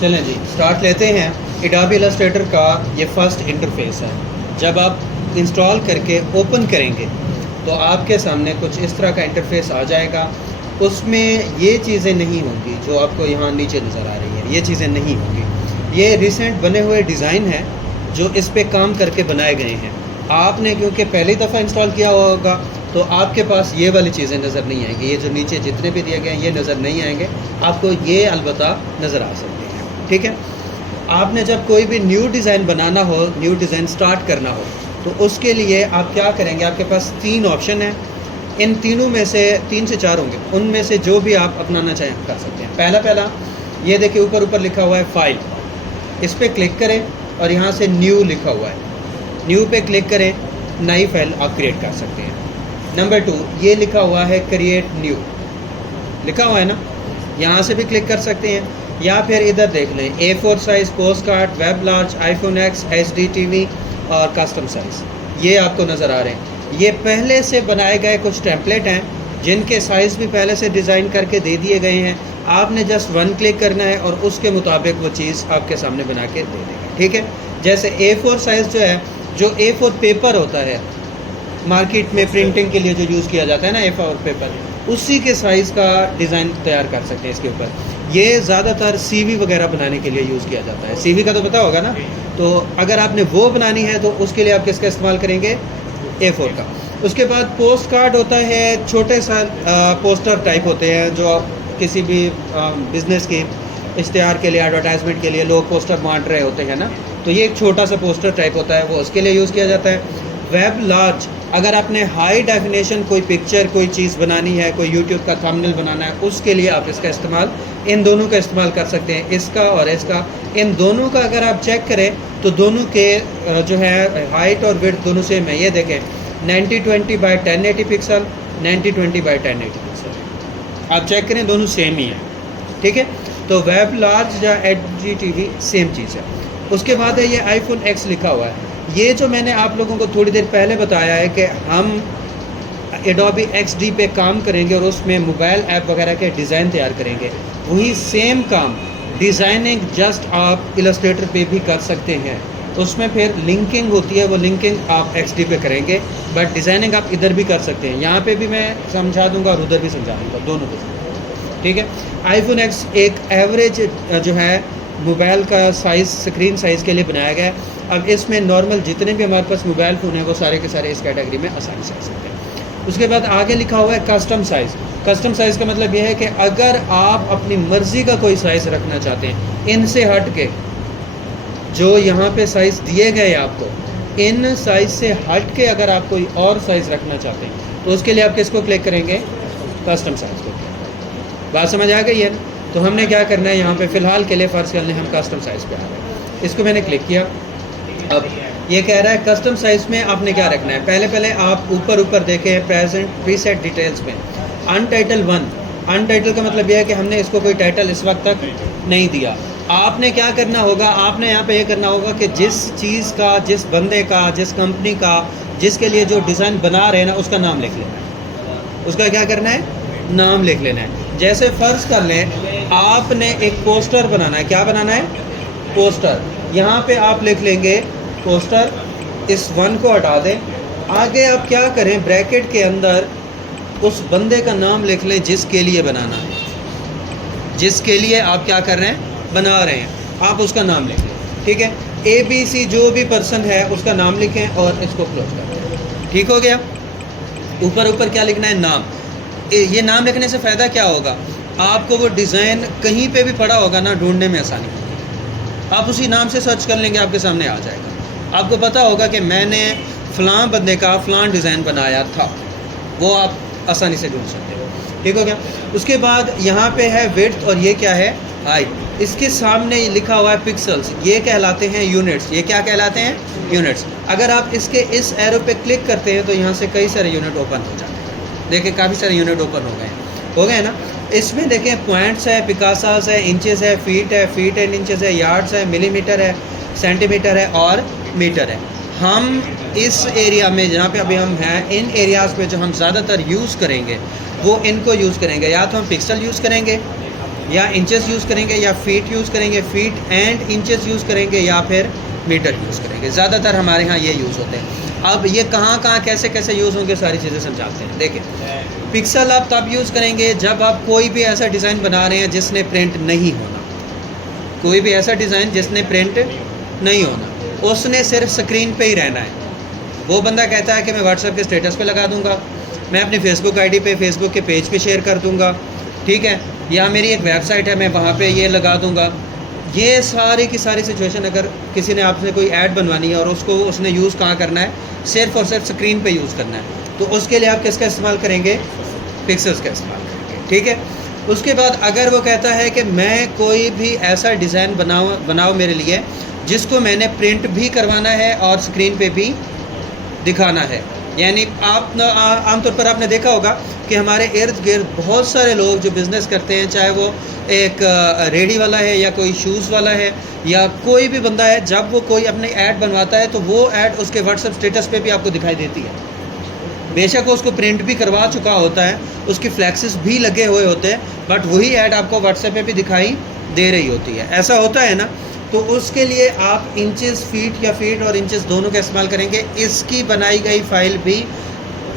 चलें जी स्टार्ट लेते हैं। एडोबी इलस्ट्रेटर का ये फर्स्ट इंटरफेस है। जब आप इंस्टॉल करके ओपन करेंगे तो आपके सामने कुछ इस तरह का इंटरफेस आ जाएगा। उसमें ये चीज़ें नहीं होंगी जो आपको यहाँ नीचे नज़र आ रही हैं, ये चीज़ें नहीं होंगी। ये रिसेंट बने हुए डिज़ाइन हैं जो इस पे काम करके बनाए गए हैं। आपने क्योंकि पहली दफ़ा इंस्टॉल किया होगा तो आपके पास ये वाली चीज़ें नज़र नहीं आएंगी। ये जो नीचे जितने भी दिए गए हैं ये नज़र नहीं आएंगे, आपको ये अलबत्ता नज़र आ सकते हैं। ठीक है, आपने जब कोई भी न्यू डिज़ाइन बनाना हो, न्यू डिज़ाइन स्टार्ट करना हो, तो उसके लिए आप क्या करेंगे, आपके पास 3 ऑप्शन हैं। इन तीनों में से 3 से 4 होंगे, उनमें से जो भी आप अपनाना चाहें कर सकते हैं। पहला ये देखिए ऊपर लिखा हुआ है फाइल, इस पर क्लिक करें और यहाँ से न्यू लिखा हुआ है, न्यू पे क्लिक करें, नई फाइल आप क्रिएट कर सकते हैं। नंबर 2 ये लिखा हुआ है क्रिएट न्यू, लिखा हुआ है ना, यहाँ से भी क्लिक कर सकते हैं। या फिर इधर देख लें A4 size, post card, web large, iPhone X, HD TV और कस्टम साइज़, ये आपको नज़र आ रहे हैं। ये पहले से बनाए गए कुछ टेम्पलेट हैं जिनके साइज़ भी पहले से डिज़ाइन करके दे दिए गए हैं। आपने जस्ट 1 क्लिक करना है और उसके मुताबिक वो चीज़ आपके सामने बना के दे देगा। ठीक है, जैसे A4 साइज़ जो है, जो A4 पेपर होता है मार्केट में प्रिंटिंग के लिए जो यूज़ किया जाता है ना, A4 पेपर, उसी के साइज़ का डिज़ाइन तैयार कर सकते हैं इसके ऊपर। ये ज़्यादातर CV वगैरह बनाने के लिए यूज़ किया जाता है। CV का तो पता होगा ना, तो अगर आपने वो बनानी है तो उसके लिए आप किसका इस्तेमाल करेंगे, A4 का। उसके बाद पोस्ट कार्ड होता है, छोटे सा पोस्टर टाइप होते हैं जो किसी भी बिज़नेस के इश्तिहार के लिए, एडवर्टाइजमेंट के लिए लोग पोस्टर बांट रहे होते हैं ना, तो ये एक छोटा सा पोस्टर टाइप होता है, वो उसके लिए यूज़ किया जाता है। वेब लार्ज, अगर आपने हाई डेफिनेशन कोई पिक्चर, कोई चीज़ बनानी है, कोई यूट्यूब का थंबनेल बनाना है, उसके लिए आप इसका इस्तेमाल, इन दोनों का इस्तेमाल कर सकते हैं, इसका और इसका। इन दोनों का अगर आप चेक करें तो दोनों के जो है हाइट और विड्थ दोनों सेम है। ये देखें 9020 बाई 1080 पिक्सल, 9020 बाई 1080 पिक्सल, आप चेक करें दोनों सेम ही हैं। ठीक है, तो वेब लार्ज या HDTV सेम चीज़ है। उसके बाद है ये iPhone X लिखा हुआ है। ये जो मैंने आप लोगों को थोड़ी देर पहले बताया है कि हम एडोबी XD पे काम करेंगे और उसमें मोबाइल ऐप वगैरह के डिज़ाइन तैयार करेंगे, वही सेम काम डिज़ाइनिंग जस्ट आप इलस्ट्रेटर पे भी कर सकते हैं। उसमें फिर लिंकिंग होती है, वो लिंकिंग आप XD पे करेंगे, बट डिज़ाइनिंग आप इधर भी कर सकते हैं। यहाँ पे भी मैं समझा दूँगा और उधर भी समझा दूँगा, दोनों को। ठीक है, iPhone X एक एवरेज जो है मोबाइल का साइज़, स्क्रीन साइज़ के लिए बनाया गया है। अब इसमें नॉर्मल जितने भी हमारे पास मोबाइल फ़ोन है वो सारे के सारे इस कैटेगरी में आसानी से आ सकते हैं। उसके बाद आगे लिखा हुआ है कस्टम साइज़। कस्टम साइज़ का मतलब ये है कि अगर आप अपनी मर्ज़ी का कोई साइज़ रखना चाहते हैं, इनसे हट के जो यहाँ पे साइज़ दिए गए आपको, इन साइज़ से हट के अगर आप कोई और साइज़ रखना चाहते हैं तो उसके लिए आप किसको क्लिक करेंगे, कस्टम साइज़ को। बात समझ आ गई है? तो हमने क्या करना है, यहाँ पे फ़िलहाल के लिए फ़र्ज़ कर लें हम कस्टम साइज़ पे आ रहे हैं, इसको मैंने क्लिक किया। अब ये कह रहा है कस्टम साइज़ में आपने क्या रखना है। पहले आप ऊपर देखें प्रेजेंट प्रीसेट डिटेल्स में अनटाइटल 1, अनटाइटल का मतलब यह है कि हमने इसको कोई टाइटल इस वक्त तक नहीं दिया। आपने क्या करना होगा, आपने यहाँ पे ये करना होगा कि जिस चीज़ का, जिस बंदे का, जिस कंपनी का, जिसके लिए जो डिज़ाइन बना रहे हैं ना, उसका नाम लिख लेना है। उसका क्या करना है, नाम लिख लेना है। जैसे फ़र्ज़ कर लें आपने एक पोस्टर बनाना है, क्या बनाना है, पोस्टर। यहाँ पे आप लिख लेंगे पोस्टर, इस 1 को हटा दें। आगे आप क्या करें, ब्रैकेट के अंदर उस बंदे का नाम लिख लें जिसके लिए बनाना है, जिसके लिए आप क्या कर रहे हैं, बना रहे हैं, आप उसका नाम लिख लें। ठीक है, ABC जो भी पर्सन है उसका नाम लिखें और इसको क्लोज कर दें। ठीक हो गया। ऊपर क्या लिखना है, नाम। ये नाम लिखने से फ़ायदा क्या होगा, आपको वो डिज़ाइन कहीं पे भी पड़ा होगा ना, ढूंढने में आसानी होगी। आप उसी नाम से सर्च कर लेंगे, आपके सामने आ जाएगा। आपको पता होगा कि मैंने फ़लाँ बंदे का फ़लाँ डिज़ाइन बनाया था, वो आप आसानी से ढूंढ सकते हो। ठीक हो गया। उसके बाद यहाँ पे है विड्थ और ये क्या है, हाइट। इसके सामने लिखा हुआ है पिक्सल्स, ये कहलाते हैं यूनिट्स। ये क्या कहलाते हैं, यूनिट्स। अगर आप इसके इस एरो पे क्लिक करते हैं तो यहाँ से कई सारे यूनिट ओपन हो जाते हैं। देखिए काफ़ी सारे यूनिट ओपन हो गए ना। इसमें देखें पॉइंट्स है, पिकासास है, इंचेस है, फीट एंड इंचेस है, यार्ड्स है, मिलीमीटर है, सेंटीमीटर है और मीटर है। हम इस एरिया में जहाँ पे अभी हम हैं, इन एरियाज़ पे जो हम ज़्यादातर यूज़ करेंगे वो इनको यूज़ करेंगे। या तो हम पिक्सल यूज़ करेंगे या इंचेस यूज़ करेंगे या फीट यूज़ करेंगे, फीट एंड इंचेस यूज़ करेंगे या फिर मीटर यूज़ करेंगे। ज़्यादातर हमारे यहाँ ये यूज़ होते हैं। अब ये कहाँ कहाँ कैसे कैसे यूज़ होंगे सारी चीज़ें समझाते हैं। देखिए, पिक्सल आप तब यूज़ करेंगे जब आप कोई भी ऐसा डिज़ाइन बना रहे हैं जिसने प्रिंट नहीं होना। कोई भी ऐसा डिज़ाइन जिसने प्रिंट नहीं होना, उसने सिर्फ स्क्रीन पे ही रहना है। वो बंदा कहता है कि मैं व्हाट्सएप के स्टेटस पे लगा दूंगा, मैं अपनी फेसबुक आईडी पे, फेसबुक के पेज पे शेयर कर दूंगा, ठीक है, या मेरी एक वेबसाइट है मैं वहाँ पे ये लगा दूंगा। ये सारी की सारी सिचुएशन, अगर किसी ने आपसे कोई ऐड बनवानी है और उसको उसने यूज़ कहाँ करना है, सिर्फ और सिर्फ स्क्रीन पे यूज़ करना है, तो उसके लिए आप किसका इस्तेमाल करेंगे? पिक्सल्स का इस्तेमाल करेंगे, ठीक है। उसके बाद अगर वो कहता है कि मैं कोई भी ऐसा डिज़ाइन बनाओ मेरे लिए जिसको मैंने प्रिंट भी करवाना है और स्क्रीन पे भी दिखाना है, यानी आप आमतौर पर आपने देखा होगा कि हमारे इर्द गिर्द बहुत सारे लोग जो बिज़नेस करते हैं, चाहे वो एक रेडी वाला है या कोई शूज़ वाला है या कोई भी बंदा है, जब वो कोई अपने ऐड बनवाता है तो वो ऐड उसके व्हाट्सएप स्टेटस पे भी आपको दिखाई देती है। बेशक वो उसको प्रिंट भी करवा चुका होता है, उसकी फ्लैक्सेस भी लगे हुए होते हैं, बट वही ऐड आपको व्हाट्सएप पे भी दिखाई दे रही होती है। ऐसा होता है ना, तो उसके लिए आप इंचेस, फीट या फीट और इंचेस दोनों का इस्तेमाल करेंगे। इसकी बनाई गई फ़ाइल भी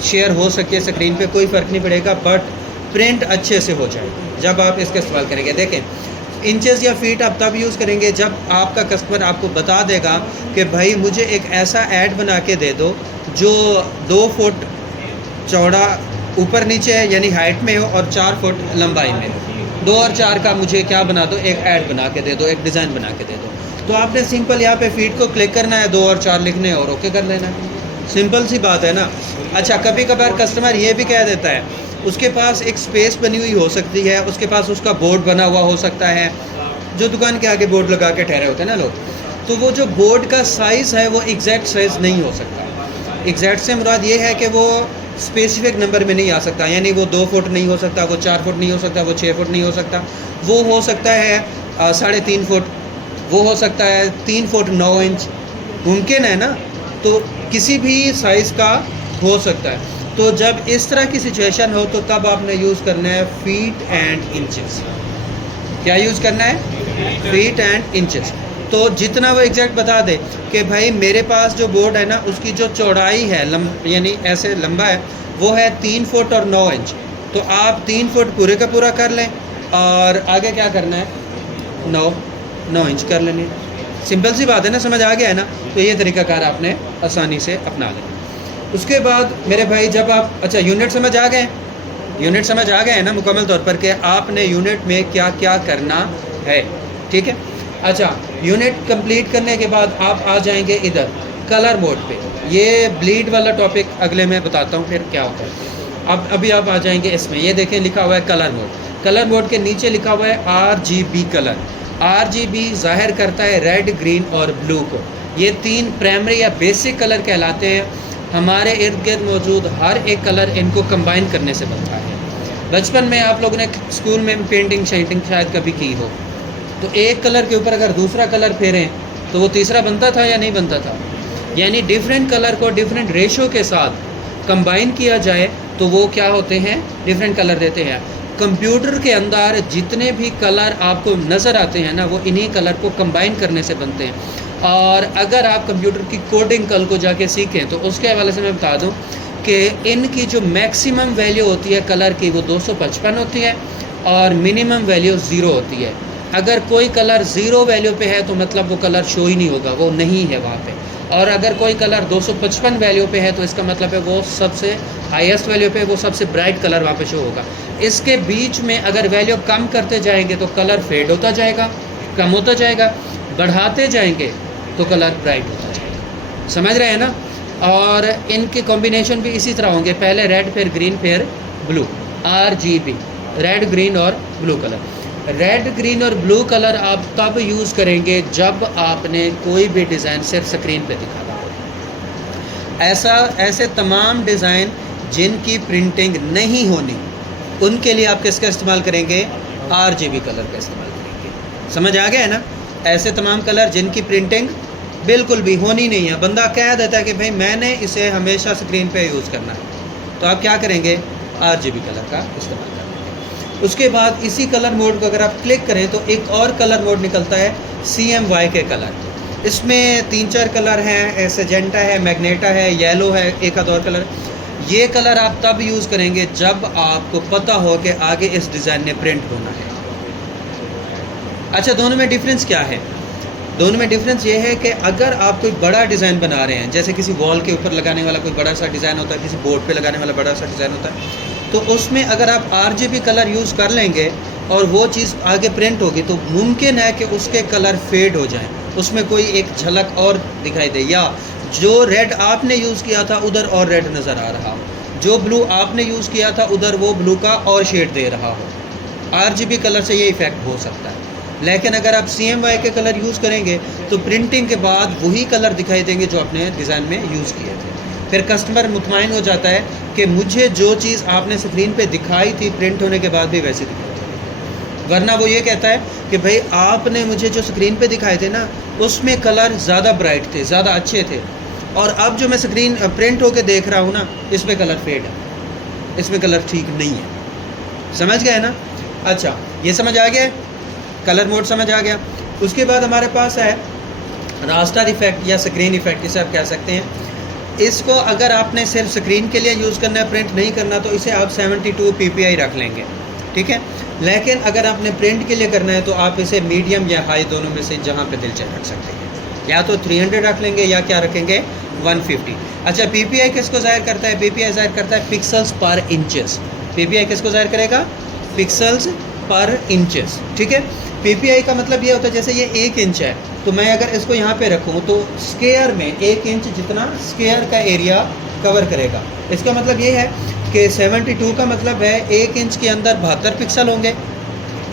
शेयर हो सके स्क्रीन पे, कोई फ़र्क नहीं पड़ेगा, बट प्रिंट अच्छे से हो जाए जब आप इसका इस्तेमाल करेंगे। देखें, इंचेस या फीट आप तब यूज़ करेंगे जब आपका कस्टमर आपको बता देगा कि भाई मुझे एक ऐसा ऐड बना के दे दो जो 2 फुट चौड़ा ऊपर नीचे है, यानी हाइट में हो, और 4 फुट लंबाई में हो। 2 और 4 का मुझे क्या बना दो, एक ऐड बना के दे दो, एक डिज़ाइन बना के दे दो। तो आपने सिंपल यहाँ पे फीट को क्लिक करना है, 2 और 4 लिखने और ओके कर लेना है। सिंपल सी बात है ना। अच्छा, कभी कभार कस्टमर ये भी कह देता है, उसके पास एक स्पेस बनी हुई हो सकती है, उसके पास उसका बोर्ड बना हुआ हो सकता है, जो दुकान के आगे बोर्ड लगा के ठहरे होते हैं ना लोग, तो वो जो बोर्ड का साइज़ है वो एग्जैक्ट साइज़ नहीं हो सकता। एग्जैक्ट से मुराद ये है कि वो स्पेसिफिक नंबर में नहीं आ सकता, यानी वो 2 फुट नहीं हो सकता, वो 4 फुट नहीं हो सकता, वो 6 फुट नहीं हो सकता, वो हो सकता है 3.5 फुट, वो हो सकता है 3 फुट 9 इंच, मुमकिन है ना। तो किसी भी साइज़ का हो सकता है। तो जब इस तरह की सिचुएशन हो तो तब आपने यूज़ करना है फीट एंड इंचेस। क्या यूज़ करना है? Feet and inches. तो जितना वो एग्जैक्ट बता दे कि भाई मेरे पास जो बोर्ड है ना, उसकी जो चौड़ाई है यानी ऐसे लंबा है, वो है 3 फुट और 9 इंच, तो आप 3 फुट पूरे का पूरा कर लें और आगे क्या करना है, 9 इंच कर लेंगे। सिंपल सी बात है ना, समझ आ गया है ना। तो ये तरीकाकार आपने आसानी से अपना लें। उसके बाद मेरे भाई, जब आप, अच्छा, यूनिट समझ आ गए, यूनिट समझ आ गए हैं ना मुकम्मल तौर पर कि आपने यूनिट में क्या क्या करना है, ठीक है। अच्छा, यूनिट कंप्लीट करने के बाद आप आ जाएंगे इधर कलर मोड पे। ये ब्लीड वाला टॉपिक अगले में बताता हूँ फिर क्या होता है। अब अभी आप आ जाएंगे इसमें, ये देखें लिखा हुआ है कलर मोड। कलर मोड के नीचे लिखा हुआ है RGB कलर। RGB ज़ाहिर करता है रेड, ग्रीन और ब्लू को। ये 3 प्राइमरी या बेसिक कलर कहलाते हैं। हमारे इर्द गिर्द मौजूद हर एक कलर इनको कंबाइन करने से बनता है। बचपन में आप लोगों ने स्कूल में पेंटिंग शेंटिंग शायद कभी की हो, तो एक कलर के ऊपर अगर दूसरा कलर फेरें तो वो तीसरा बनता था या नहीं बनता था। यानी डिफरेंट कलर को डिफरेंट रेशो के साथ कंबाइन किया जाए तो वो क्या होते हैं, डिफरेंट कलर देते हैं। कंप्यूटर के अंदर जितने भी कलर आपको नज़र आते हैं ना, वो इन्हीं कलर को कंबाइन करने से बनते हैं। और अगर आप कंप्यूटर की कोडिंग कल को जाके सीखें तो उसके हवाले से मैं बता दूं कि इनकी जो मैक्सिमम वैल्यू होती है कलर की, वो 255 होती है और मिनिमम वैल्यू 0 होती है। अगर कोई कलर 0 वैल्यू पे है तो मतलब वो कलर शो ही नहीं होगा, वो नहीं है वहाँ पे। और अगर कोई कलर 255 वैल्यू पे है तो इसका मतलब है वो सबसे हाईएस्ट वैल्यू पे, वो सबसे ब्राइट कलर वहाँ पे शो होगा। इसके बीच में अगर वैल्यू कम करते जाएंगे तो कलर फेड होता जाएगा, कम होता जाएगा, बढ़ाते जाएंगे तो कलर ब्राइट होता जाएगा। समझ रहे हैं ना। और इनके कॉम्बिनेशन भी इसी तरह होंगे, पहले रेड, फिर ग्रीन, फिर ब्लू। RGB, रेड, ग्रीन और ब्लू कलर। रेड, ग्रीन और ब्लू कलर आप तब यूज़ करेंगे जब आपने कोई भी डिज़ाइन सिर्फ स्क्रीन पे दिखाना हो। ऐसे तमाम डिज़ाइन जिनकी प्रिंटिंग नहीं होनी, उनके लिए आप किसका इस्तेमाल करेंगे? RGB कलर का इस्तेमाल करेंगे। समझ आ गया है ना। ऐसे तमाम कलर जिनकी प्रिंटिंग बिल्कुल भी होनी नहीं है, बंदा कह देता है कि भाई मैंने इसे हमेशा स्क्रीन पे यूज़ करना है, तो आप क्या करेंगे? RGB कलर का इस्तेमाल करेंगे। उसके बाद इसी कलर मोड को अगर आप क्लिक करें तो एक और कलर मोड निकलता है CMYK कलर। इसमें 3-4 कलर हैं, सेजेंटा है, मैग्नेटा है, येलो है, एक आध और कलर। ये कलर आप तब यूज़ करेंगे जब आपको पता हो कि आगे इस डिज़ाइन में प्रिंट होना है। अच्छा, दोनों में डिफरेंस क्या है? दोनों में डिफरेंस ये है कि अगर आप कोई बड़ा डिज़ाइन बना रहे हैं, जैसे किसी वॉल के ऊपर लगाने वाला कोई बड़ा सा डिज़ाइन होता है, किसी बोर्ड पे लगाने वाला बड़ा सा डिज़ाइन होता है, तो उसमें अगर आप RGB कलर यूज़ कर लेंगे और वो चीज़ आगे प्रिंट होगी तो मुमकिन है कि उसके कलर फेड हो जाएं, उसमें कोई एक झलक और दिखाई दे, या जो रेड आपने यूज़ किया था उधर और रेड नज़र आ रहा हो, जो ब्लू आपने यूज़ किया था उधर वो ब्लू का और शेड दे रहा हो। RGB कलर से ये इफ़ेक्ट हो सकता है। लेकिन अगर आप CMYK कलर यूज़ करेंगे तो प्रिंटिंग के बाद वही कलर दिखाई देंगे जो आपने डिज़ाइन में यूज़ किए थे। फिर कस्टमर मुतमईन हो जाता है कि मुझे जो चीज़ आपने स्क्रीन पे दिखाई थी प्रिंट होने के बाद भी वैसी दिखाई थी। वरना वो ये कहता है कि भाई आपने मुझे जो स्क्रीन पे दिखाए थे ना उसमें कलर ज़्यादा ब्राइट थे, ज़्यादा अच्छे थे, और अब जो मैं स्क्रीन प्रिंट होके देख रहा हूँ ना इसमें कलर फेड है, इसमें कलर ठीक नहीं है। समझ गए ना? अच्छा, ये समझ आ गया, कलर मोड समझ आ गया। उसके बाद हमारे पास है रास्टर इफ़ेक्ट या स्क्रीन इफ़ेक्ट, इसे आप कह सकते हैं। इसको अगर आपने सिर्फ स्क्रीन के लिए यूज़ करना है, प्रिंट नहीं करना, तो इसे आप 72 PPI रख लेंगे, ठीक है। लेकिन अगर आपने प्रिंट के लिए करना है तो आप इसे मीडियम या हाई दोनों में से जहाँ पे दिल चाहे रख सकते हैं, या तो 300 रख लेंगे या क्या रखेंगे 150। अच्छा, PPI किसको ज़ाहिर करता है? PPI ज़ाहिर करता है पिक्सल्स पर इंचेस। PPI किसको ज़ाहिर करेगा? पिक्सल्स पर इंचेस, ठीक है। PPI का मतलब ये होता है जैसे ये 1 इंच है तो मैं अगर इसको यहाँ पे रखूँ तो स्क्वायर में 1 इंच जितना स्क्वायर का एरिया कवर करेगा। इसका मतलब ये है कि 72 का मतलब है 1 इंच के अंदर 72 पिक्सल होंगे,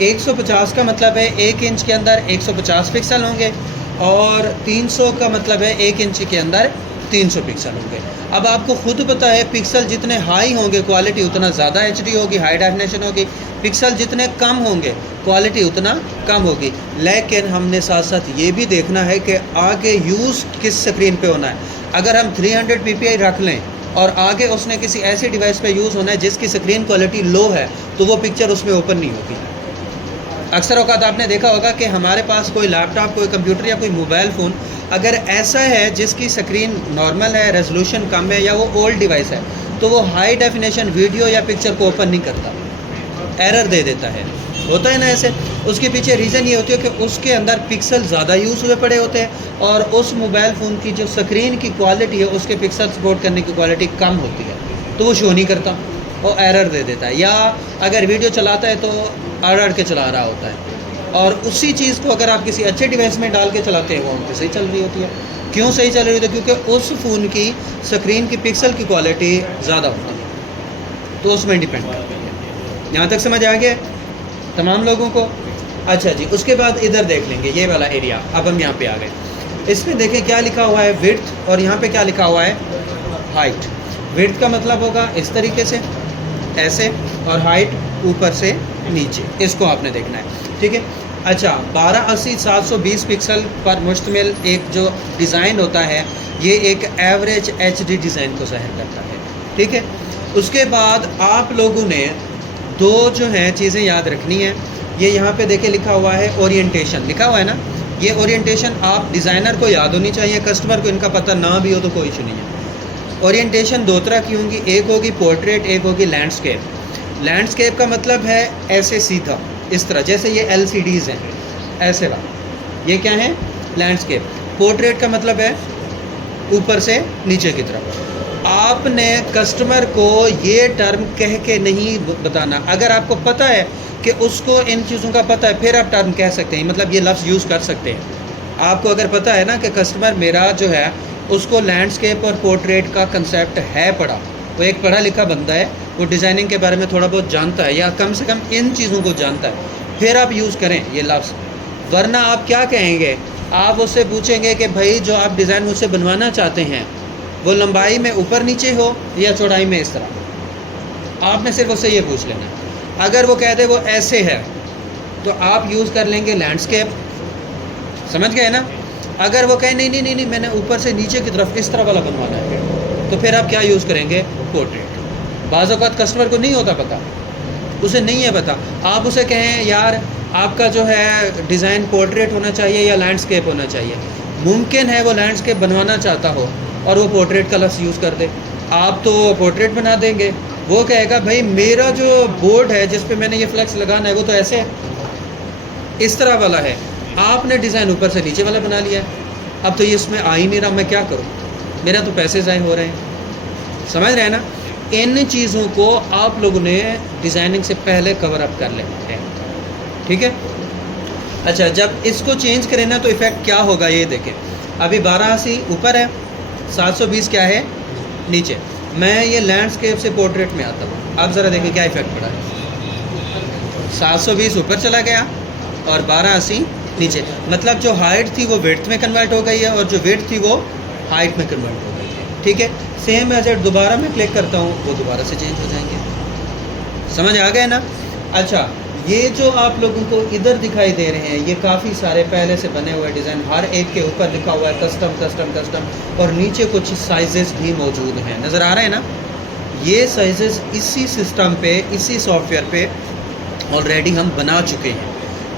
150 का मतलब है 1 इंच के अंदर 150 पिक्सल होंगे, और 300 का मतलब है 1 इंच के अंदर 300 पिक्सल होंगे। अब आपको खुद पता है पिक्सल जितने हाई होंगे क्वालिटी उतना ज़्यादा HD होगी, हाई डेफिनेशन होगी, पिक्सल जितने कम होंगे क्वालिटी उतना कम होगी। लेकिन हमने साथ साथ ये भी देखना है कि आगे यूज़ किस स्क्रीन पे होना है। अगर हम 300 PPI रख लें और आगे उसने किसी ऐसी डिवाइस पे यूज़ होना है जिसकी स्क्रीन क्वालिटी लो है तो वो पिक्चर उसमें ओपन नहीं होगी। अक्सर औक़ात आपने देखा होगा कि हमारे पास कोई लैपटॉप, कोई कंप्यूटर या कोई मोबाइल फ़ोन अगर ऐसा है जिसकी स्क्रीन नॉर्मल है, रेजोल्यूशन कम है, या वो ओल्ड डिवाइस है, तो वो हाई डेफिनेशन वीडियो या पिक्चर को ओपन नहीं करता, एरर दे देता है। होता है ना ऐसे। उसके पीछे रीज़न ये होती है कि उसके अंदर पिक्सल ज़्यादा यूज़ हुए पड़े होते हैं और उस मोबाइल फ़ोन की जो स्क्रीन की क्वालिटी है उसके पिक्सल सपोर्ट करने की क्वालिटी कम होती है, तो वो शो नहीं करता, वो एरर दे देता है। या अगर वीडियो चलाता है तो अड़ के चला रहा होता है, और उसी चीज़ को अगर आप किसी अच्छे डिवाइस में डाल के चलाते हैं वो उनकी सही चल रही होती है। क्यों सही चल रही होती है? क्योंकि उस फ़ोन की स्क्रीन की पिक्सल की क्वालिटी ज़्यादा होती है, तो उसमें डिपेंड करती है। यहाँ तक समझ आ गया तमाम लोगों को? अच्छा जी, उसके बाद इधर देख लेंगे ये वाला एरिया। अब हम यहाँ पे आ गए, इसमें देखें क्या लिखा हुआ है, विड्थ, और यहाँ पे क्या लिखा हुआ है, हाइट। विड्थ का मतलब होगा इस तरीके से, ऐसे, और हाइट ऊपर से नीचे, इसको आपने देखना है, ठीक है। अच्छा, 1280 720 पिक्सल पर मुश्तमिल एक जो डिज़ाइन होता है ये एक एवरेज HD डिज़ाइन को ज़ाहिर करता है, ठीक है। उसके बाद आप लोगों ने दो जो हैं चीज़ें याद रखनी है। ये यहाँ पे देखे लिखा हुआ है ओरिएंटेशन, लिखा हुआ है ना, ये ओरिएंटेशन आप डिज़ाइनर को याद होनी चाहिए, कस्टमर को इनका पता ना भी हो तो कोई इशू नहीं है। ओरिएंटेशन दो तरह की होंगी, एक होगी पोर्ट्रेट, एक होगी लैंडस्केप। लैंडस्केप का मतलब है ऐसे सीधा, इस तरह, जैसे ये LCDs हैं ऐसे वाला, ये क्या है, लैंडस्केप। पोर्ट्रेट का मतलब है ऊपर से नीचे की तरफ। आपने कस्टमर को ये टर्म कह के नहीं बताना। अगर आपको पता है कि उसको इन चीज़ों का पता है फिर आप टर्म कह सकते हैं, मतलब ये लफ्ज़ यूज़ कर सकते हैं। आपको अगर पता है ना कि कस्टमर मेरा जो है उसको लैंडस्केप और पोर्ट्रेट का कंसेप्ट है पढ़ा, वो एक पढ़ा लिखा बंदा है, वो डिज़ाइनिंग के बारे में थोड़ा बहुत जानता है या कम से कम इन चीज़ों को जानता है, फिर आप यूज़ करें ये लफ्ज़। वरना आप क्या कहेंगे, आप उससे पूछेंगे कि भाई जो आप डिज़ाइन मुझसे बनवाना चाहते हैं वो लंबाई में ऊपर नीचे हो या चौड़ाई में इस तरह। आपने सिर्फ उससे ये पूछ लेना। अगर वो कह दे वो ऐसे है तो आप यूज़ कर लेंगे लैंडस्केप, समझ गए ना। अगर वो कहे नहीं नहीं नहीं नहीं मैंने ऊपर से नीचे की तरफ इस तरह वाला बनवाना है, तो फिर आप क्या यूज़ करेंगे, पोर्ट्रेट। बाज़ औक़ात कस्टमर को नहीं होता पता, उसे नहीं है पता। आप उसे कहें यार आपका जो है डिज़ाइन पोर्ट्रेट होना चाहिए या लैंडस्केप होना चाहिए, मुमकिन है वो लैंडस्केप बनवाना चाहता हो और वो पोर्ट्रेट का लफ्ज़ यूज़ कर दे। आप तो पोर्ट्रेट बना देंगे, वो कहेगा भाई मेरा जो बोर्ड है जिस पे मैंने ये फ्लेक्स लगाना है वो तो ऐसे है, इस तरह वाला है। आपने डिज़ाइन ऊपर से नीचे वाला बना लिया है, अब तो ये इसमें आ ही नहीं रहा, मैं क्या करूँ, मेरा तो पैसे ज़ाय हो रहे हैं। समझ रहे हैं ना? इन चीज़ों को आप लोगों ने डिज़ाइनिंग से पहले कवर अप कर लेना है, ठीक है। अच्छा, जब इसको चेंज करें ना तो इफ़ेक्ट क्या होगा ये देखें। अभी 1280 ऊपर है, 720 क्या है नीचे। मैं ये लैंडस्केप से पोर्ट्रेट में आता हूँ, आप ज़रा देखें क्या इफ़ेक्ट पड़ा है। 720 ऊपर चला गया और 1280 नीचे, मतलब जो हाइट थी वो विड्थ में कन्वर्ट हो गई है और जो विड्थ थी वो हाइट में कन्वर्ट हो गई है, ठीक है। सेम एज इट दोबारा मैं क्लिक करता हूँ वो दोबारा से चेंज हो जाएंगे। समझ आ गए ना? अच्छा, ये जो आप लोगों को इधर दिखाई दे रहे हैं ये काफ़ी सारे पहले से बने हुए डिज़ाइन, हर एक के ऊपर लिखा हुआ है कस्टम कस्टम कस्टम, और नीचे कुछ साइजेस भी मौजूद हैं, नज़र आ रहे हैं ना? ये साइजेस इसी सिस्टम पे, इसी सॉफ्टवेयर पे ऑलरेडी हम बना चुके हैं।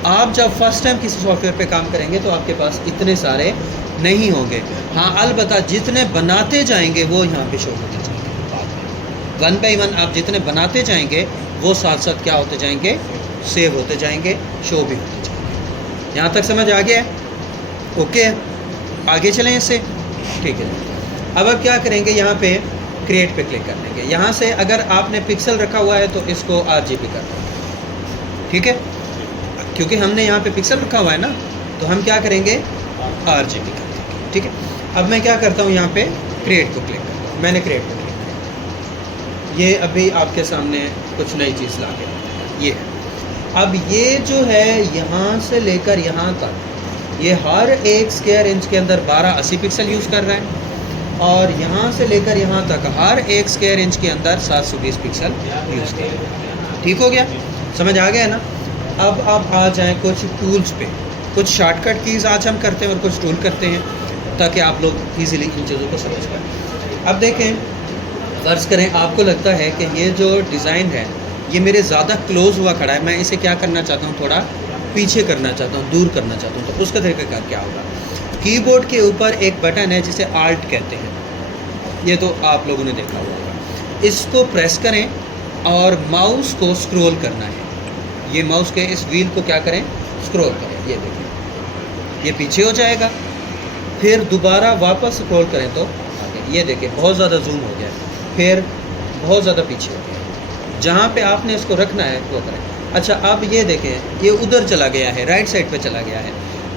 आप जब फर्स्ट टाइम किसी सॉफ्टवेयर पे काम करेंगे तो आपके पास इतने सारे नहीं होंगे। हाँ, अलबत्ता जितने बनाते जाएंगे वो यहाँ पे शो होते जाएंगे। वन बाई वन आप जितने बनाते जाएंगे वो साथ साथ क्या होते जाएंगे, सेव होते जाएंगे, शो भी होते जाएंगे। यहाँ तक समझ आ गया है? ओके, आगे चलें इससे, ठीक है। अब आप क्या करेंगे, यहाँ पे क्रिएट पे क्लिक कर देंगे। यहाँ से अगर आपने पिक्सल रखा हुआ है तो इसको RGB कर देंगे, ठीक है। क्योंकि हमने यहाँ पे पिक्सल रखा हुआ है ना, तो हम क्या करेंगे, RGB कर देंगे, ठीक है। अब मैं क्या करता हूँ, यहाँ पे क्रिएट को क्लिक करता हूँ। मैंने क्रिएट को क्लिक किया, ये अभी आपके सामने कुछ नई चीज़ ला के ये है। अब ये जो है यहाँ से लेकर यहाँ तक ये हर एक स्क्वायर इंच के अंदर 1280 पिक्सल यूज़ कर रहा है, और यहाँ से लेकर यहाँ तक हर एक स्क्वायर इंच के अंदर 720 पिक्सल यूज़ कर रहा है। ठीक हो गया? समझ आ गया ना? अब आप आ जाएं कुछ टूल्स पे। कुछ शॉर्टकट कीज़ आज हम करते हैं और कुछ टूल करते हैं ताकि आप लोग ईज़िली इन चीज़ों को समझ पाएँ। अब देखें, फ़र्ज़ करें आपको लगता है कि ये जो डिज़ाइन है ये मेरे ज़्यादा क्लोज़ हुआ खड़ा है, मैं इसे क्या करना चाहता हूँ, थोड़ा पीछे करना चाहता हूँ, दूर करना चाहता हूँ, तो उसका तरीका क्या होगा। कीबोर्ड के ऊपर एक बटन है जिसे आल्ट कहते हैं, ये तो आप लोगों ने देखा होगा। इसको प्रेस करें और माउस को स्क्रॉल करना है। ये माउस के इस व्हील को क्या करें, स्क्रॉल करें। ये देखें, ये पीछे हो जाएगा, फिर दोबारा वापस स्क्रॉल करें तो आगे। ये देखें, बहुत ज़्यादा जूम हो गया, फिर बहुत ज़्यादा पीछे हो गया। जहाँ पे आपने इसको रखना है वो करें। अच्छा, अब ये देखें, ये उधर चला गया है, राइट साइड पे चला गया है।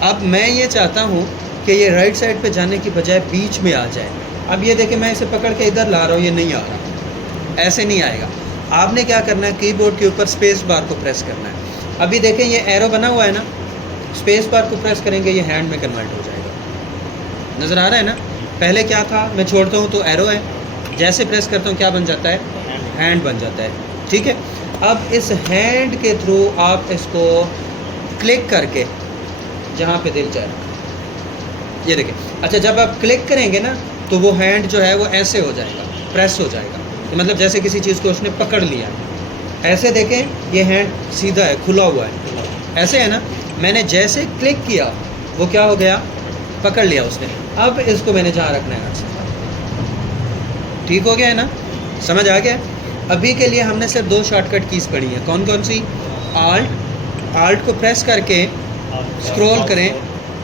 अब मैं ये चाहता हूँ कि ये राइट साइड पे जाने की बजाय बीच में आ जाए। अब ये देखें, मैं इसे पकड़ के इधर ला रहा हूँ, ये नहीं आ रहा, ऐसे नहीं आएगा। आपने क्या करना है, कीबोर्ड के ऊपर स्पेस बार को प्रेस करना है। अभी देखें ये एरो बना हुआ है ना, स्पेस बार को प्रेस करेंगे ये हैंड में कन्वर्ट हो जाएगा। नज़र आ रहा है ना? पहले क्या था, मैं छोड़ता हूँ तो एरो है, जैसे प्रेस करता हूँ क्या बन जाता है, हैंड बन जाता है। ठीक है, अब इस हैंड के थ्रू आप इसको क्लिक करके जहाँ पे दिल चाहे, ये देखें। अच्छा, जब आप क्लिक करेंगे ना तो वो हैंड जो है वो ऐसे हो जाएगा, प्रेस हो जाएगा, तो मतलब जैसे किसी चीज़ को उसने पकड़ लिया। ऐसे देखें, ये हैंड सीधा है, खुला हुआ है, ऐसे है ना। मैंने जैसे क्लिक किया वो क्या हो गया, पकड़ लिया उसने। अब इसको मैंने जहाँ रखना है, ठीक हो गया है ना? समझ आ गया? अभी के लिए हमने सिर्फ 2 शॉर्टकट कीज़ पढ़ी हैं। कौन कौन सी? आल्ट को प्रेस करके स्क्रॉल करें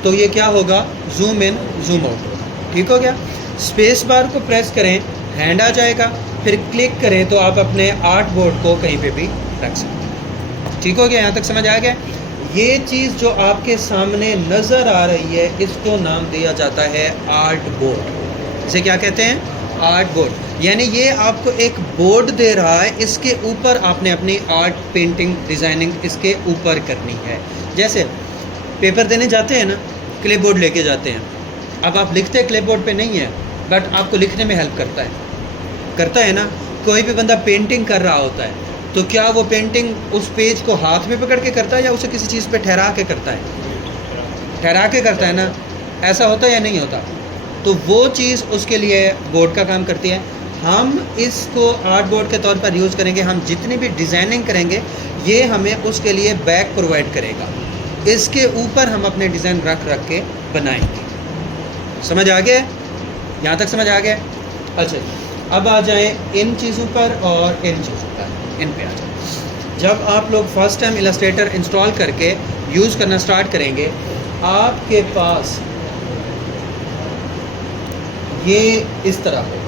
तो ये क्या होगा, जूम इन जूम आउट होगा। ठीक हो गया? स्पेस बार को प्रेस करें, हैंड आ जाएगा, फिर क्लिक करें तो आप अपने आर्ट बोर्ड को कहीं पे भी रख सकते हैं। ठीक हो गया? यहाँ तक समझ आ गया? ये चीज़ जो आपके सामने नज़र आ रही है इसको नाम दिया जाता है आर्ट बोर्ड। इसे क्या कहते हैं? Art board. यानी ये आपको एक बोर्ड दे रहा है, इसके ऊपर आपने अपनी आर्ट, पेंटिंग, डिज़ाइनिंग इसके ऊपर करनी है। जैसे पेपर देने जाते हैं ना, क्ले बोर्ड लेके जाते हैं। अब आप लिखते क्ले बोर्ड पे नहीं है, बट आपको लिखने में हेल्प करता है ना। कोई भी बंदा पेंटिंग कर रहा होता है तो क्या वो पेंटिंग उस पेज को हाथ में पकड़ के करता है या उसे किसी चीज़ पे ठहरा के करता है? ठहरा के करता है ना। ऐसा होता है या नहीं होता? तो वो चीज़ उसके लिए बोर्ड का काम करती है। हम इसको आर्टबोर्ड के तौर पर यूज़ करेंगे। हम जितनी भी डिज़ाइनिंग करेंगे ये हमें उसके लिए बैक प्रोवाइड करेगा। इसके ऊपर हम अपने डिज़ाइन रख के बनाएंगे। समझ आ गया? यहाँ तक समझ आ गया? अच्छा, अब आ जाएं इन चीज़ों पर और इन चीज़ों पर, इन पे आ जाएं। जब आप लोग फर्स्ट टाइम इलस्ट्रेटर इंस्टॉल करके यूज़ करना स्टार्ट करेंगे, आपके पास ये इस तरह हो,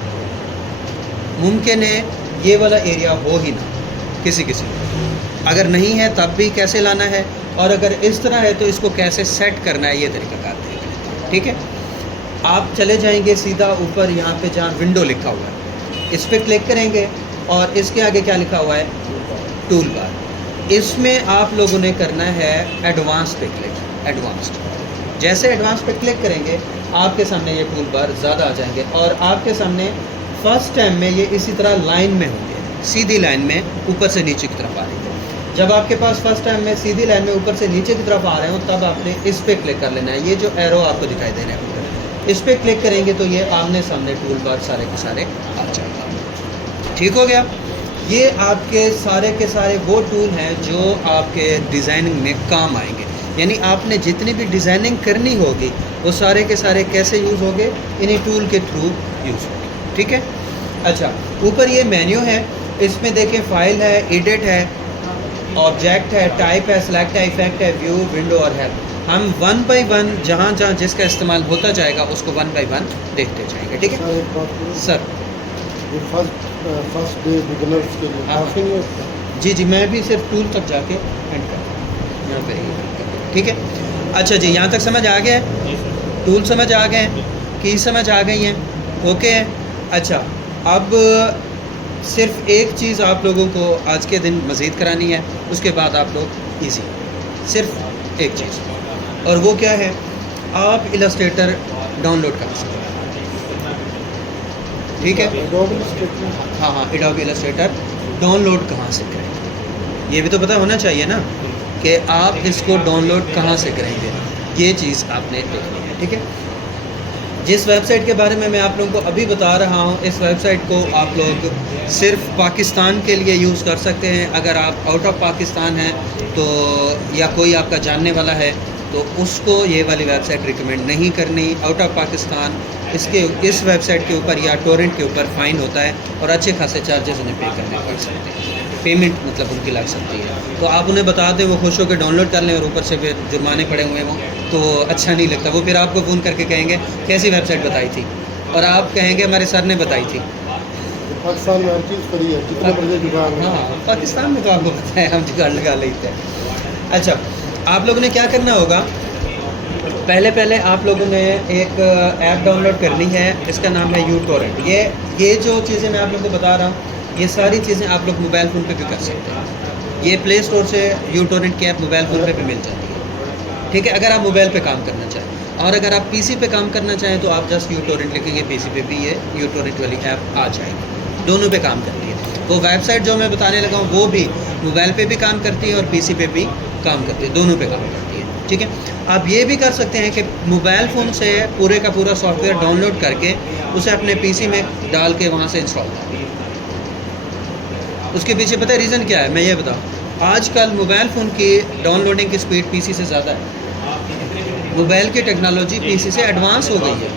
मुमकिन है ये वाला एरिया हो ही ना किसी किसी को। अगर नहीं है तब भी कैसे लाना है, और अगर इस तरह है तो इसको कैसे सेट करना है, ये तरीक़ाकार है। ठीक है, आप चले जाएंगे सीधा ऊपर यहाँ पे जहाँ विंडो लिखा हुआ है, इस पर क्लिक करेंगे और इसके आगे क्या लिखा हुआ है, टूल बार। इसमें आप लोगों ने करना है एडवांस पे क्लिक, एडवांस्ड। जैसे एडवांस पे क्लिक करेंगे आपके सामने ये टूल बार ज़्यादा आ जाएंगे और आपके सामने फर्स्ट टाइम में ये इसी तरह लाइन में होंगे, सीधी लाइन में ऊपर से नीचे की तरफ आ रही है। जब आपके पास फर्स्ट टाइम में सीधी लाइन में ऊपर से नीचे की तरफ आ रहे हो तब आपने इस पर क्लिक कर लेना है। ये जो एरो आपको दिखाई दे रहे हैं, इस पर क्लिक करेंगे तो ये आमने सामने टूल बार सारे के सारे आ जाएगा। ठीक हो गया? ये आपके सारे के सारे वो टूल हैं जो आपके डिज़ाइनिंग में काम आएंगे। यानी आपने जितनी भी डिज़ाइनिंग करनी होगी वो सारे के सारे कैसे यूज़ होंगे, इन्हीं टूल के थ्रू यूज़ होंगे। ठीक है? अच्छा, ऊपर ये मेन्यू है, इसमें देखें फाइल है, एडिट है, ऑब्जेक्ट है, टाइप है, सेलेक्ट है, इफेक्ट है, व्यू, विंडो और हेल्प। हम वन बाई वन जहाँ जहाँ जिसका इस्तेमाल होता जाएगा उसको वन बाई वन देखते जाएंगे। ठीक है सर? फर्स्ट डे बिगिनर्स के लिए काफ़ी नहीं होता? जी, मैं भी सिर्फ टूल तक जाके एंड करता यहाँ पे। ठीक है, अच्छा जी, यहाँ तक समझ आ गया है? टूल समझ आ गए हैं, की समझ आ गई हैं? ओके है। अच्छा, अब सिर्फ एक चीज़ आप लोगों को आज के दिन मज़ीद करानी है, उसके बाद आप लोग ईजी, सिर्फ एक चीज़, और वो क्या है, आप इलस्ट्रेटर डाउनलोड कर सकते हैं। ठीक है? हाँ, एडोबी इलस्ट्रेटर डाउनलोड कहाँ से करें, ये भी तो पता होना चाहिए ना कि आप इसको डाउनलोड कहाँ से करेंगे, ये चीज़ आपने देखनी है। ठीक है? जिस वेबसाइट के बारे में मैं आप लोगों को अभी बता रहा हूँ, इस वेबसाइट को आप लोग सिर्फ पाकिस्तान के लिए यूज़ कर सकते हैं। अगर आप आउट ऑफ पाकिस्तान हैं तो, या कोई आपका जानने वाला है तो उसको ये वाली वेबसाइट रिकमेंड नहीं करनी। आउट ऑफ पाकिस्तान इस वेबसाइट के ऊपर या टोरेंट के ऊपर फ़ाइन होता है और अच्छे खासे चार्जेस उन्हें पे करने पड़ सकते हैं, पेमेंट मतलब उनकी लग सकती है। तो आप उन्हें बता दें, वो खुश होकर डाउनलोड कर लें और ऊपर से फिर जुर्माने पड़े हुए हों तो अच्छा नहीं लगता। वो फिर आपको फ़ोन करके कहेंगे कैसी वेबसाइट बताई थी, और आप कहेंगे हमारे सर ने बताई थी। पाकिस्तान में हर चीज़ फ्री है, कितने बजे जुगाड़? हाँ, पाकिस्तान में तो आपको पता है हम जुगाड़ लगा लेते हैं। अच्छा, आप लोगों ने क्या करना होगा, पहले आप लोगों ने एक ऐप डाउनलोड करनी है, इसका नाम है यूटोरेंट। ये जो चीज़ें मैं आप लोगों को बता रहा हूँ, ये सारी चीज़ें आप लोग मोबाइल फ़ोन पे भी कर सकते हैं। ये प्ले स्टोर से यूटोरेंट की ऐप मोबाइल फ़ोन पे भी मिल जाती है। ठीक है, अगर आप मोबाइल पे काम करना चाहें, और अगर आप पीसी पे काम करना चाहें तो आप जस्ट यूटोरेंट लिखेंगे, पीसी पे भी ये यूटोरेंट वाली ऐप आ जाएगी। दोनों पे काम करती है। वो वेबसाइट जो मैं बताने लगा हूँ वो भी मोबाइल पे भी काम करती है और पीसी पे भी काम करती है, दोनों पे काम करती है। ठीक है, आप ये भी कर सकते हैं कि मोबाइल फ़ोन से पूरे का पूरा सॉफ्टवेयर डाउनलोड करके उसे अपने पीसी में डाल के वहाँ से इंस्टॉल करें। उसके पीछे पता है रीज़न क्या है, मैं ये बताऊँ। आजकल मोबाइल फ़ोन की डाउनलोडिंग की स्पीड पीसी से ज़्यादा है। मोबाइल की टेक्नोलॉजी पीसी से एडवांस हो गई है।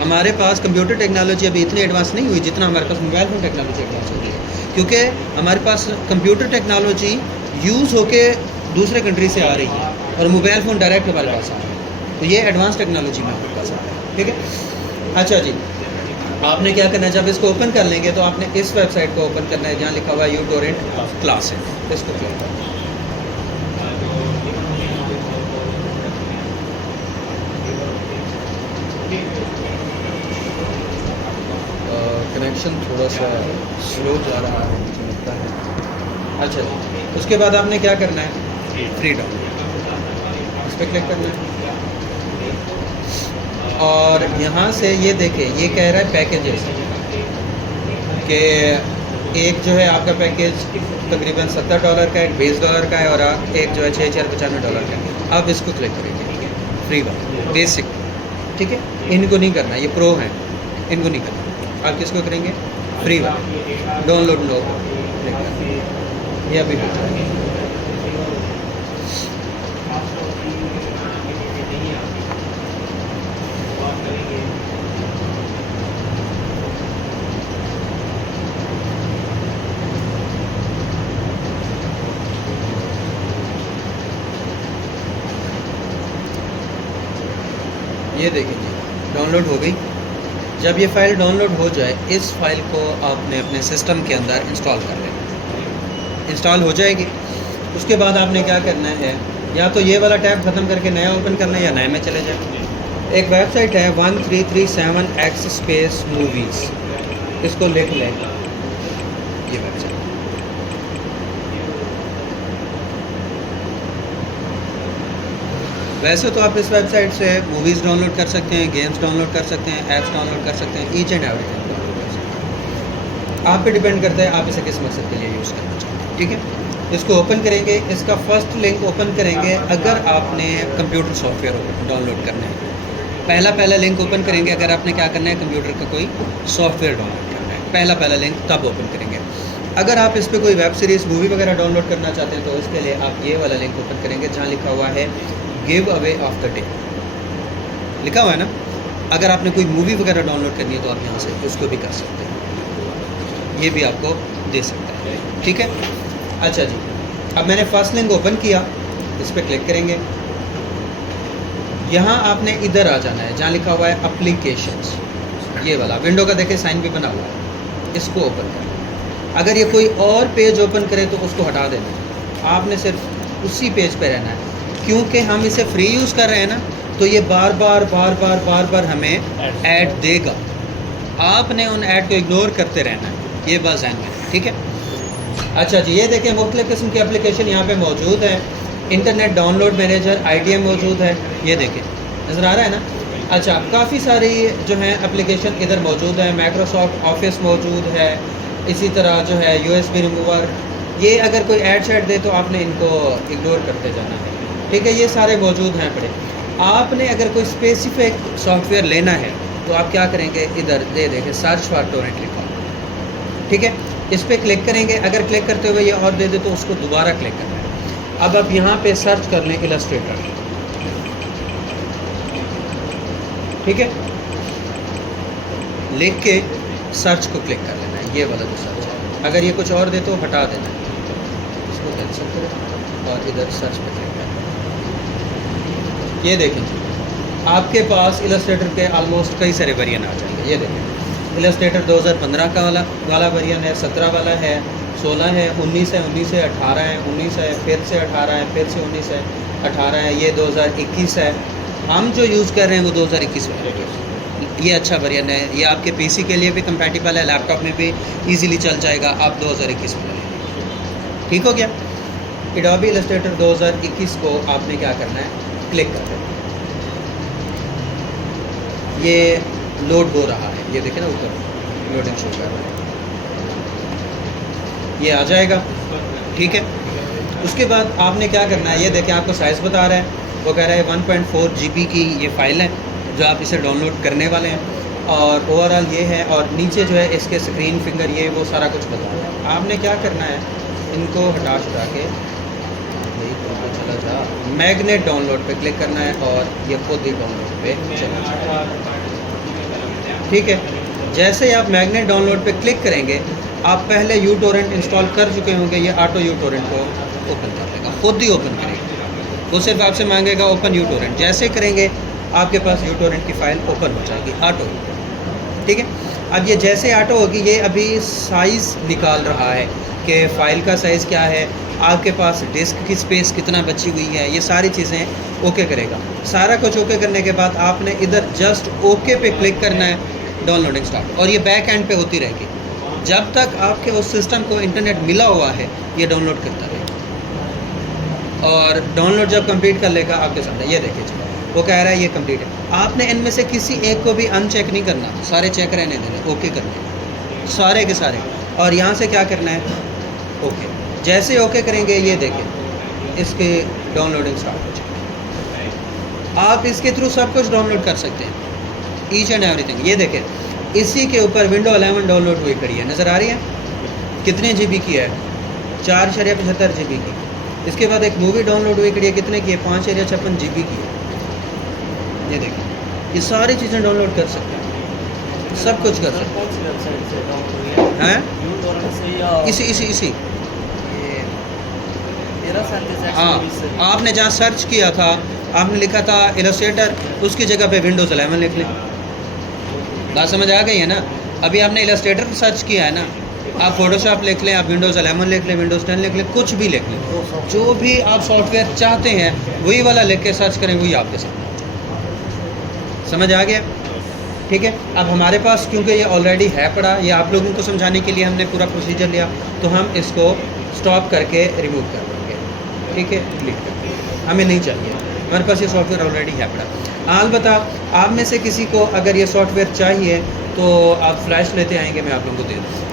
हमारे पास कंप्यूटर टेक्नोलॉजी अभी इतनी एडवांस नहीं हुई जितना हमारे पास मोबाइल फ़ोन टेक्नोलॉजी एडवांस हो गई है, क्योंकि हमारे पास कंप्यूटर टेक्नोलॉजी यूज़ होके दूसरे कंट्री से आ रही है और मोबाइल फ़ोन डायरेक्ट हमारे पास आ रहा है। तो ये एडवांस टेक्नोलॉजी में हमारे पास आ रहा है। ठीक है, अच्छा जी, आपने क्या करना है, जब इसको ओपन कर लेंगे तो आपने इस वेबसाइट को ओपन करना है जहाँ लिखा हुआ है यूटोरेंट क्लास है, इसको क्लिक करना है। कनेक्शन थोड़ा सा स्लो जा रहा है मुझे लगता है। अच्छा जी, उसके बाद आपने क्या करना है, फ्री डाउनलोड, इस पर क्लिक करना है और यहाँ से ये देखें, ये कह रहा है पैकेजेस कि एक जो है आपका पैकेज तकरीबन $70 का है, $20 का है, और एक जो है $6,495 का है। आप इसको क्लिक करेंगे, फ्री वाला बेसिक। ठीक है, इनको नहीं करना, ये प्रो हैं, इनको नहीं करना। आप किसको करेंगे, फ्री वाले डाउनलोड नो क्लिक करना है। ये अभी हो जाएगा। ये देखें जी, डाउनलोड हो गई। जब ये फ़ाइल डाउनलोड हो जाए, इस फ़ाइल को आपने अपने सिस्टम के अंदर इंस्टॉल कर लेना। इंस्टॉल हो जाएगी, उसके बाद आपने क्या करना है, या तो ये वाला टैब ख़त्म करके नया ओपन करना है या नए में चले जाए। एक वेबसाइट है 1337x स्पेस मूवीज़, इसको लिख लें, ये वेबसाइट। वैसे तो आप इस वेबसाइट से मूवीज़ डाउनलोड कर सकते हैं, गेम्स डाउनलोड कर सकते हैं, ऐप्स डाउनलोड कर सकते हैं, ईच एंड एवरीथिंग डाउनलोड कर सकते हैं। आप पे डिपेंड करता है आप इसे किस मकसद के लिए यूज़ करना चाहते हैं। ठीक है, इसको ओपन करेंगे। इसका फर्स्ट लिंक ओपन करेंगे अगर आपने कंप्यूटर सॉफ्टवेयर डाउनलोड करना है। पहला लिंक ओपन करेंगे अगर आपने क्या करना है, कंप्यूटर का कोई सॉफ्टवेयर डाउनलोड करना है। पहला लिंक तब ओपन करेंगे। अगर आप इस पर कोई वेब सीरीज़ मूवी वगैरह डाउनलोड करना चाहते हैं तो इसके लिए आप ये वाला लिंक ओपन करेंगे जहाँ लिखा हुआ है give away of the day, लिखा हुआ है ना। अगर आपने कोई मूवी वगैरह डाउनलोड करनी है तो आप यहाँ से उसको भी कर सकते हैं, ये भी आपको दे सकता है। ठीक है, अच्छा जी, अब मैंने फर्स्ट लिंक ओपन किया, इस पर क्लिक करेंगे। यहाँ आपने इधर आ जाना है जहाँ लिखा हुआ है एप्लीकेशंस, ये वाला विंडो का देखे साइन भी बना हुआ है, इसको ओपन करना। अगर ये कोई और पेज ओपन करे तो उसको हटा देना है, आपने सिर्फ उसी पेज पे रहना है। क्योंकि हम इसे फ्री यूज़ कर रहे हैं ना, तो ये बार बार हमें ऐड देगा। आपने उन ऐड को इग्नोर करते रहना है, ये बात ध्यान में। ठीक है, अच्छा जी, ये देखें मुख्तलिफ़ किस्म की एप्लीकेशन यहाँ पे मौजूद है। इंटरनेट डाउनलोड मैनेजर IDM मौजूद है, ये देखें नज़र आ रहा है ना। अच्छा, काफ़ी सारी जो हैं एप्लीकेशन इधर मौजूद है। माइक्रोसॉफ्ट ऑफिस मौजूद है, इसी तरह जो है USB रिमूवर। ये अगर कोई ऐड शैड दे तो आपने इनको इग्नोर करते जाना है। ठीक है, ये सारे मौजूद हैं पड़े। आपने अगर कोई स्पेसिफिक सॉफ्टवेयर लेना है तो आप क्या करेंगे, इधर दे देखें सर्च फॉर टोरेंट लिखा। ठीक है, इस पर क्लिक करेंगे। अगर क्लिक करते हुए ये और दे दे तो उसको दोबारा क्लिक करना है। अब आप यहाँ पे सर्च कर लें इलस्ट्रेटर। ठीक है, लिख के सर्च को क्लिक कर लेना है, ये वाला जो सर्च है। अगर ये कुछ और दे तो हटा देना है, इसको कैंसिल करें और इधर सर्च पे क्लिक करें। ये देखें, आपके पास इलस्ट्रेटर के आलमोस्ट कई सारे वेरिएंट आ जाएंगे। ये देखें, इलस्ट्रेटर 2015 का वाला वेरिएंट है, 17 वाला है, 16 है, 19 है, 19 है, 18 है, 19 है, फिर से 18 है, फिर से 19 है, 18 है, ये 2021 है। हम जो यूज़ कर रहे हैं वो 2021 वेरिएंट है। ये अच्छा वेरिएंट है, ये आपके PC के लिए भी कंपैटिबल है, लैपटॉप में भी इजीली चल जाएगा। आप 2021 में ले लीजिए। ठीक हो गया। एडोबी इलस्ट्रेटर 2021 को आपने क्या करना है, क्लिक कर देना। ये लोड हो रहा है, ये देखें ना ऊपर लोडिंग शो कर रहा है, ये आ जाएगा। ठीक है, उसके बाद आपने क्या करना है, ये देखें आपको साइज़ बता रहा है, वो कह रहा है 1.4 GB की ये फ़ाइल है जो आप इसे डाउनलोड करने वाले हैं। और ओवरऑल ये है, और नीचे जो है इसके स्क्रीन फिंगर ये वो सारा कुछ बता रहा है। आपने क्या करना है, इनको हटा के चला जा, मैग्नेट डाउनलोड पे क्लिक करना है और ये खुद ही डाउनलोड पे चला जाएगा। ठीक है, जैसे ही आप मैग्नेट डाउनलोड पे क्लिक करेंगे, आप पहले यूटोरेंट इंस्टॉल कर चुके होंगे, ये ऑटो यूटोरेंट को ओपन कर लेगा, खुद ही ओपन करेगा। वो सिर्फ आपसे मांगेगा ओपन यूटोरेंट, जैसे करेंगे आपके पास यूटोरेंट की फ़ाइल ओपन हो जाएगी ऑटो। ठीक है, अब ये जैसे ऑटो होगी, ये अभी साइज़ निकाल रहा है कि फ़ाइल का साइज़ क्या है, आपके पास डिस्क की स्पेस कितना बची हुई है, ये सारी चीज़ें ओके करेगा। सारा कुछ ओके करने के बाद आपने इधर जस्ट ओके पे क्लिक करना है, डाउनलोडिंग स्टार्ट, और ये बैक एंड पे होती रहेगी जब तक आपके उस सिस्टम को इंटरनेट मिला हुआ है, ये डाउनलोड करता रहेगा। और डाउनलोड जब कंप्लीट कर लेगा आपके सामने, ये देखिए वो कह रहा है ये कंप्लीट है। आपने इनमें से किसी एक को भी अनचेक नहीं करना, सारे चेक रहने देने, ओके करने सारे के सारे। और यहाँ से क्या करना है, ओके। जैसे ओके करेंगे, ये देखें इसके डाउनलोडिंग स्टार्ट हो जाएगी। आप इसके थ्रू सब कुछ डाउनलोड कर सकते हैं, ईच एंड एवरीथिंग। ये देखें इसी के ऊपर विंडो 11 डाउनलोड हुई खड़ी है, नज़र आ रही है? कितने GB की है? 4.75 GB की। इसके बाद एक मूवी डाउनलोड हुई खड़ी है, कितने की है? 5.56 GB की है। ये देखिए, ये सारी चीज़ें डाउनलोड कर सकते हैं, सब कुछ कर सकते कौन सी वेबसाइट से डाउनलोड हुई है? हैं। यूटोरेंट से या इसी ये 1337 हाँ, से? आपने जहाँ सर्च किया था, आपने लिखा था इलस्ट्रेटर, उसकी जगह पे विंडोज़ 11 लिख लें। बात समझ आ गई है ना? अभी आपने इलस्ट्रेटर सर्च किया है ना, आप फोटोशॉप लिख लें, आप विंडोज़ 11 लिख लें, विंडोज़ 10 लिख लें, कुछ भी लिख लें, जो भी आप सॉफ्टवेयर चाहते हैं वही वाला लिख के सर्च करें, वही आपके साथ। समझ आ गया? ठीक है। अब हमारे पास क्योंकि ये ऑलरेडी है पड़ा, ये आप लोगों को समझाने के लिए हमने पूरा प्रोसीजर लिया, तो हम इसको स्टॉप करके रिमूव कर देंगे। ठीक है, डिलीट कर देंगे, हमें नहीं चाहिए, हमारे पास ये सॉफ्टवेयर ऑलरेडी है पड़ा। अलबत्ता आप में से किसी को अगर ये सॉफ्टवेयर चाहिए तो आप फ्लैश लेते आएंगे, मैं आप लोगों को दे दूँगा।